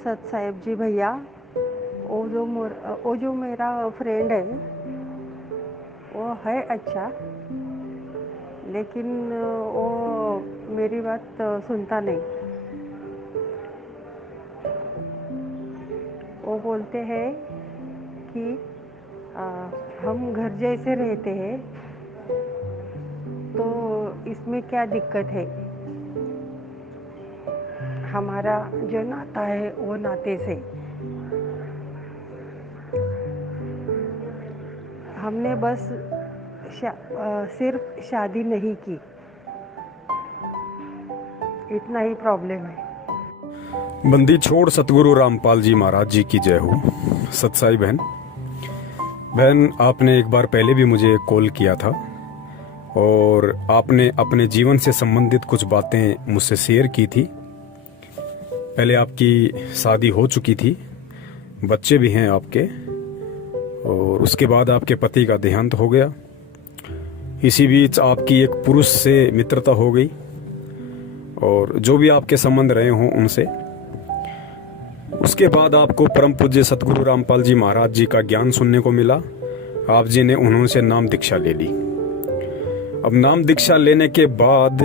सत साहेब जी भैया, वो जो मेरा फ्रेंड है वो है अच्छा, लेकिन वो मेरी बात सुनता नहीं। वो बोलते हैं कि हम घर जैसे रहते हैं, तो इसमें क्या दिक्कत है। हमारा जो नाता है वो नाते से हमने बस सिर्फ शादी नहीं की, इतना ही प्रॉब्लम है। बंदी छोड़ सतगुरु रामपाल जी महाराज जी की जय हो। सतसाई बहन, आपने एक बार पहले भी मुझे कॉल किया था और आपने अपने जीवन से संबंधित कुछ बातें मुझसे शेयर की थी। पहले आपकी शादी हो चुकी थी, बच्चे भी हैं आपके, और उसके बाद आपके पति का देहांत हो गया। इसी बीच आपकी एक पुरुष से मित्रता हो गई और जो भी आपके संबंध रहे हों उनसे। उसके बाद आपको परम पूज्य सतगुरु रामपाल जी महाराज जी का ज्ञान सुनने को मिला। आप जी ने उन्होंने नाम दीक्षा ले ली। अब नाम दीक्षा लेने के बाद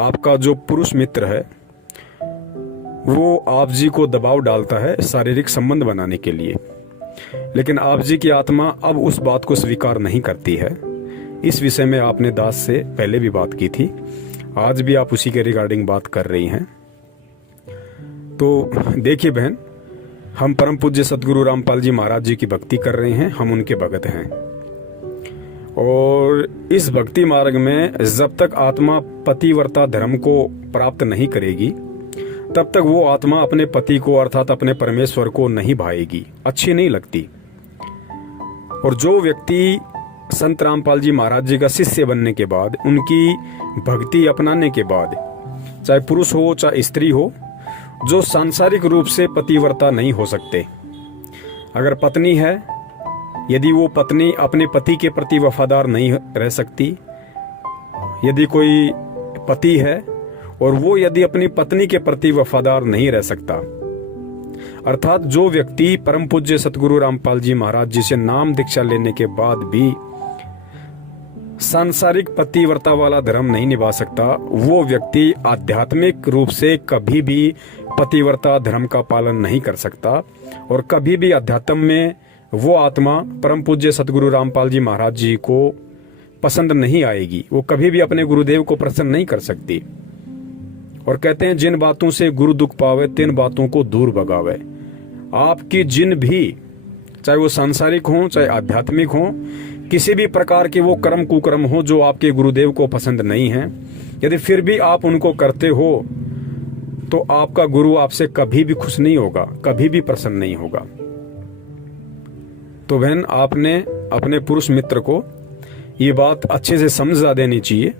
आपका जो पुरुष मित्र है वो आप जी को दबाव डालता है शारीरिक संबंध बनाने के लिए, लेकिन आप जी की आत्मा अब उस बात को स्वीकार नहीं करती है। इस विषय में आपने दास से पहले भी बात की थी, आज भी आप उसी के रिगार्डिंग बात कर रही हैं। तो देखिए बहन, हम परम पूज्य सतगुरु रामपाल जी महाराज जी की भक्ति कर रहे हैं, हम उनके भगत हैं। और इस भक्ति मार्ग में जब तक आत्मा पतिव्रता धर्म को प्राप्त नहीं करेगी तब तक वो आत्मा अपने पति को अर्थात अपने परमेश्वर को नहीं भाएगी, अच्छी नहीं लगती। और जो व्यक्ति संत रामपाल जी महाराज जी का शिष्य बनने के बाद, उनकी भक्ति अपनाने के बाद, चाहे पुरुष हो चाहे स्त्री हो, जो सांसारिक रूप से पतिव्रता नहीं हो सकते, अगर पत्नी है, यदि वो पत्नी अपने पति के प्रति वफादार नहीं रह सकती, यदि कोई पति है और वो यदि अपनी पत्नी के प्रति वफादार नहीं रह सकता, अर्थात जो व्यक्ति परम पूज्य सतगुरु रामपाल जी महाराज जी से नाम दीक्षा लेने के बाद भी सांसारिक पतिव्रता वाला धर्म नहीं निभा सकता, वो व्यक्ति आध्यात्मिक रूप से कभी भी पतिव्रता धर्म का पालन नहीं कर सकता और कभी भी अध्यात्म में वो आत्मा परम पूज्य सतगुरु रामपाल जी महाराज जी को पसंद नहीं आएगी। वो कभी भी अपने गुरुदेव को प्रसन्न नहीं कर सकती। और कहते हैं जिन बातों से गुरु दुख पावे तिन बातों को दूर भगावे। आपकी जिन भी, चाहे वो सांसारिक हो चाहे आध्यात्मिक हो, किसी भी प्रकार के वो कर्म कुकर्म हो जो आपके गुरुदेव को पसंद नहीं है, यदि फिर भी आप उनको करते हो तो आपका गुरु आपसे कभी भी खुश नहीं होगा, कभी भी प्रसन्न नहीं होगा। तो बहन, आपने अपने पुरुष मित्र को ये बात अच्छे से समझा देनी चाहिए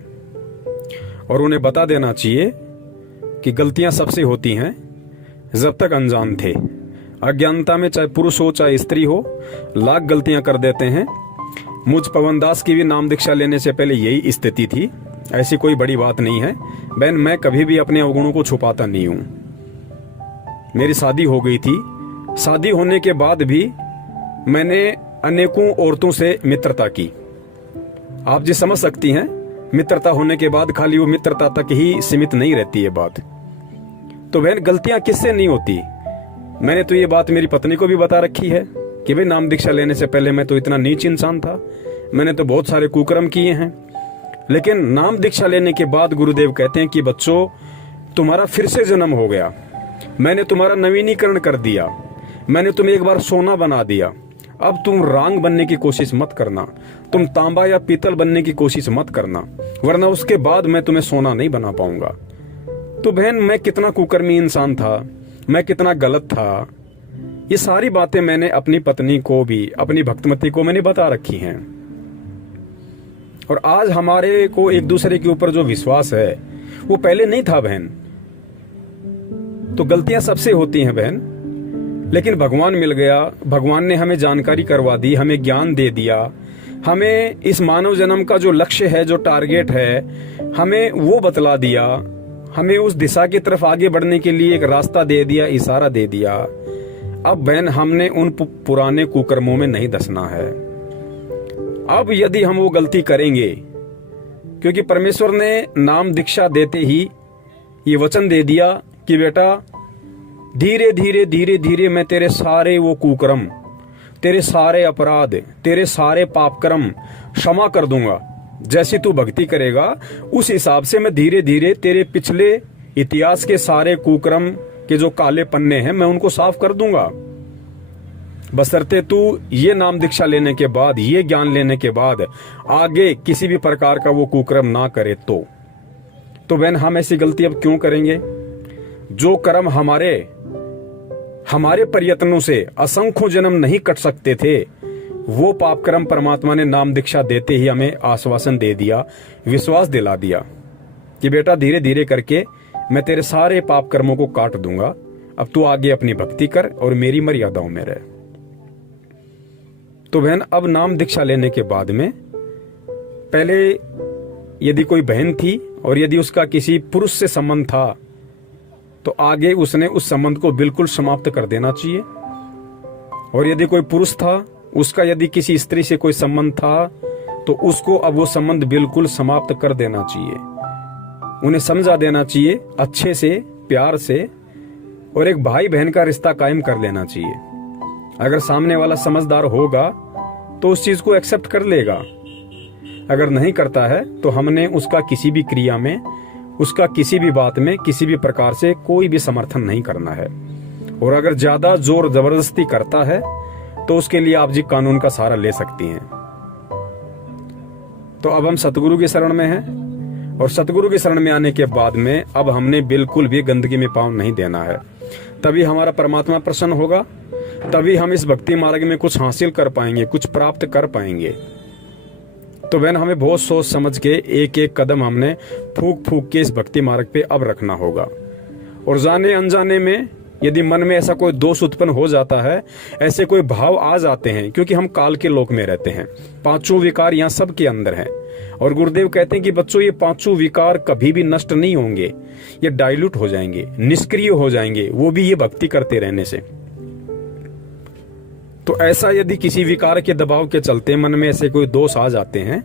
और उन्हें बता देना चाहिए कि गलतियां सबसे होती हैं जब तक अनजान थे। अज्ञानता में चाहे पुरुष हो चाहे स्त्री हो, लाख गलतियां कर देते हैं। मुझ पवन दास की भी नाम दीक्षा लेने से पहले यही स्थिति थी, ऐसी कोई बड़ी बात नहीं है बहन। मैं कभी भी अपने अवगुणों को छुपाता नहीं हूं। मेरी शादी हो गई थी, शादी होने के बाद भी मैंने अनेकों औरतों से मित्रता की। आप जी समझ सकती हैं, मित्रता होने के बाद खाली वो मित्रता तक ही सीमित नहीं रहती है बात। तो बहन, गलतियां किससे नहीं होती। मैंने तो ये बात मेरी पत्नी को भी बता रखी है कि भाई नाम दीक्षा लेने से पहले मैं तो इतना नीच इंसान था, मैंने तो बहुत सारे कुकर्म किए हैं, लेकिन नाम दीक्षा लेने के बाद गुरुदेव कहते हैं कि बच्चों, तुम्हारा फिर से जन्म हो गया, मैंने तुम्हारा नवीनीकरण कर दिया, मैंने तुम्हें एक बार सोना बना दिया। अब तुम रांग बनने की कोशिश मत करना, तुम तांबा या पीतल बनने की कोशिश मत करना, वरना उसके बाद मैं तुम्हें सोना नहीं बना पाऊंगा। तो बहन, मैं कितना कुकर्मी इंसान था, मैं कितना गलत था, ये सारी बातें मैंने अपनी पत्नी को भी, अपनी भक्तमती को मैंने बता रखी हैं। और आज हमारे को एक दूसरे के ऊपर जो विश्वास है वो पहले नहीं था बहन। तो गलतियां सबसे होती हैं बहन, लेकिन भगवान मिल गया, भगवान ने हमें जानकारी करवा दी, हमें ज्ञान दे दिया, हमें इस मानव जन्म का जो लक्ष्य है, जो टारगेट है, हमें वो बतला दिया। हमें उस दिशा की तरफ आगे बढ़ने के लिए एक रास्ता दे दिया, इशारा दे दिया। अब बहन हमने उन पुराने कुकर्मों में नहीं धंसना है। अब यदि हम वो गलती करेंगे, क्योंकि परमेश्वर ने नाम दीक्षा देते ही ये वचन दे दिया कि बेटा धीरे धीरे धीरे धीरे मैं तेरे सारे वो कुकर्म, तेरे सारे अपराध, तेरे सारे पाप कर्म क्षमा कर दूंगा। जैसी तू भक्ति करेगा उस हिसाब से मैं धीरे धीरे तेरे पिछले इतिहास के सारे कुकर्म के जो काले पन्ने हैं मैं उनको साफ कर दूंगा, बशर्ते तू ये नाम दीक्षा लेने के बाद, ये ज्ञान लेने के बाद आगे किसी भी प्रकार का वो कुकर्म ना करे। तो बहन हम ऐसी गलती अब क्यों करेंगे? जो कर्म हमारे प्रयत्नों से असंख्यों जन्म नहीं कट सकते थे, वो पाप कर्म परमात्मा ने नाम दीक्षा देते ही हमें आश्वासन दे दिया, विश्वास दिला दिया कि बेटा धीरे धीरे करके मैं तेरे सारे पाप कर्मों को काट दूंगा। अब तू आगे अपनी भक्ति कर और मेरी मर्यादाओं में रह। तो बहन अब नाम दीक्षा लेने के बाद में पहले यदि कोई बहन थी और यदि उसका किसी पुरुष से संबंध था तो आगे उसने उस संबंध को बिल्कुल समाप्त कर देना चाहिए। और यदि कोई पुरुष था, उसका यदि किसी स्त्री से कोई संबंध था तो उसको अब वो संबंध बिल्कुल समाप्त कर देना चाहिए। उन्हें समझा देना चाहिए अच्छे से, प्यार से, और एक भाई बहन का रिश्ता कायम कर लेना चाहिए। अगर सामने वाला समझदार होगा तो उस चीज को एक्सेप्ट कर लेगा। अगर नहीं करता है तो हमने उसका किसी भी क्रिया में, उसका किसी भी बात में, किसी भी प्रकार से कोई भी समर्थन नहीं करना है। और अगर ज्यादा जोर जबरदस्ती करता है तो उसके लिए आप जी कानून का सहारा ले सकती हैं। तो अब हम सतगुरु की शरण में हैं और सतगुरु की शरण में आने के बाद में अब हमने बिल्कुल भी गंदगी में पांव नहीं देना है। तभी हमारा परमात्मा प्रसन्न होगा, तभी हम इस भक्ति मार्ग में कुछ हासिल कर पाएंगे, कुछ प्राप्त कर पाएंगे। तो बहन हमें बहुत सोच समझ के एक एक कदम हमने फूक फूक के इस भक्ति मार्ग पे अब रखना होगा। और जाने अनजाने में यदि मन में ऐसा कोई दोष उत्पन्न हो जाता है, ऐसे कोई भाव आ जाते हैं, क्योंकि हम काल के लोक में रहते हैं, पांचों विकार यहाँ सबके अंदर हैं। और गुरुदेव कहते हैं कि बच्चों ये पांचों विकार कभी भी नष्ट नहीं होंगे, ये डाइल्यूट हो जाएंगे, निष्क्रिय हो जाएंगे, वो भी ये भक्ति करते रहने से। तो ऐसा यदि किसी विकार के दबाव के चलते मन में ऐसे कोई दोष आ जाते हैं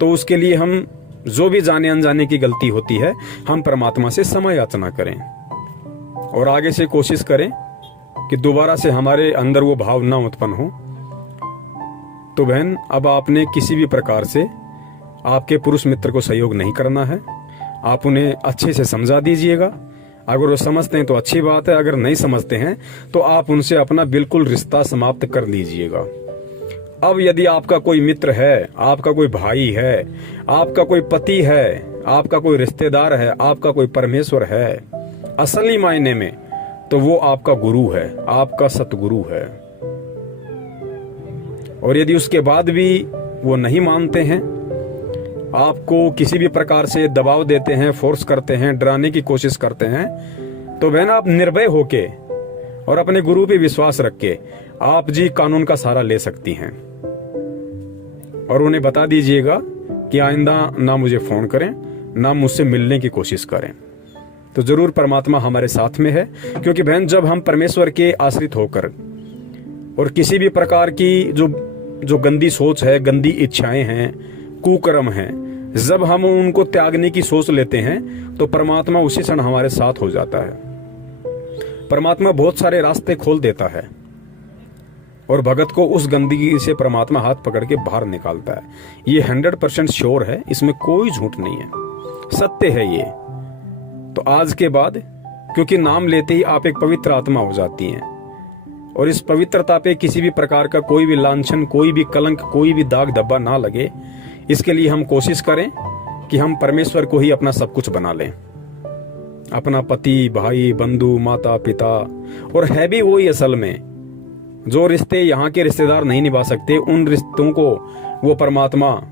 तो उसके लिए हम जो भी जाने अनजाने की गलती होती है हम परमात्मा से क्षमा याचना करें और आगे से कोशिश करें कि दोबारा से हमारे अंदर वो भाव ना उत्पन्न हो। तो बहन अब आपने किसी भी प्रकार से आपके पुरुष मित्र को सहयोग नहीं करना है, आप उन्हें अच्छे से समझा दीजिएगा। अगर वो समझते हैं तो अच्छी बात है, अगर नहीं समझते हैं तो आप उनसे अपना बिल्कुल रिश्ता समाप्त कर लीजिएगा। अब यदि आपका कोई मित्र है, आपका कोई भाई है, आपका कोई पति है, आपका कोई रिश्तेदार है, आपका कोई परमेश्वर है, असली मायने में तो वो आपका गुरु है, आपका सतगुरु है। और यदि उसके बाद भी वो नहीं मानते हैं, आपको किसी भी प्रकार से दबाव देते हैं, फोर्स करते हैं, डराने की कोशिश करते हैं, तो बहन आप निर्भय होके और अपने गुरु पे विश्वास रख के आप जी कानून का सहारा ले सकती हैं। और उन्हें बता दीजिएगा कि आइंदा ना मुझे फोन करें, ना मुझसे मिलने की कोशिश करें। तो जरूर परमात्मा हमारे साथ में है, क्योंकि बहन जब हम परमेश्वर के आश्रित होकर और किसी भी प्रकार की जो गंदी सोच है, गंदी इच्छाएं हैं, कुकर्म हैं, जब हम उनको त्यागने की सोच लेते हैं तो परमात्मा उसी क्षण हमारे साथ हो जाता है। परमात्मा बहुत सारे रास्ते खोल देता है और भगत को उस गंदगी से परमात्मा हाथ पकड़ के बाहर निकालता है। ये 100% श्योर है, इसमें कोई झूठ नहीं है, सत्य है ये। तो आज के बाद क्योंकि नाम लेते ही आप एक पवित्र आत्मा हो जाती हैं और इस पवित्रता पे किसी भी प्रकार का कोई भी लांछन, कोई भी कलंक, कोई भी दाग धब्बा ना लगे, इसके लिए हम कोशिश करें कि हम परमेश्वर को ही अपना सब कुछ बना लें, अपना पति, भाई, बंधु, माता, पिता। और है भी वही असल में, जो रिश्ते यहाँ के रिश्तेदार नहीं निभा सकते, उन रिश्तों को वो परमात्मा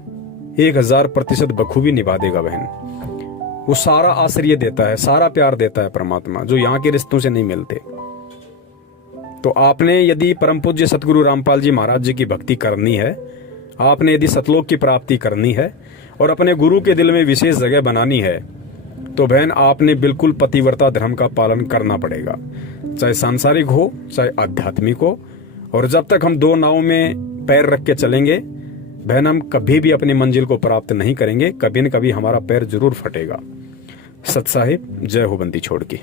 1000% बखूबी निभा देगा बहन। वो सारा आश्रय देता है, सारा प्यार देता है परमात्मा, जो यहाँ के रिश्तों से नहीं मिलते। तो आपने यदि परम पूज्य सतगुरु रामपाल जी महाराज जी की भक्ति करनी है, आपने यदि सतलोक की प्राप्ति करनी है और अपने गुरु के दिल में विशेष जगह बनानी है, तो बहन आपने बिल्कुल पतिव्रता धर्म का पालन करना पड़ेगा, चाहे सांसारिक हो चाहे आध्यात्मिक हो। और जब तक हम दो नाव में पैर रख के चलेंगे बहन, हम कभी भी अपनी मंजिल को प्राप्त नहीं करेंगे, कभी न कभी हमारा पैर जरूर फटेगा। सत साहिब, जय हो बंदी छोड़ की।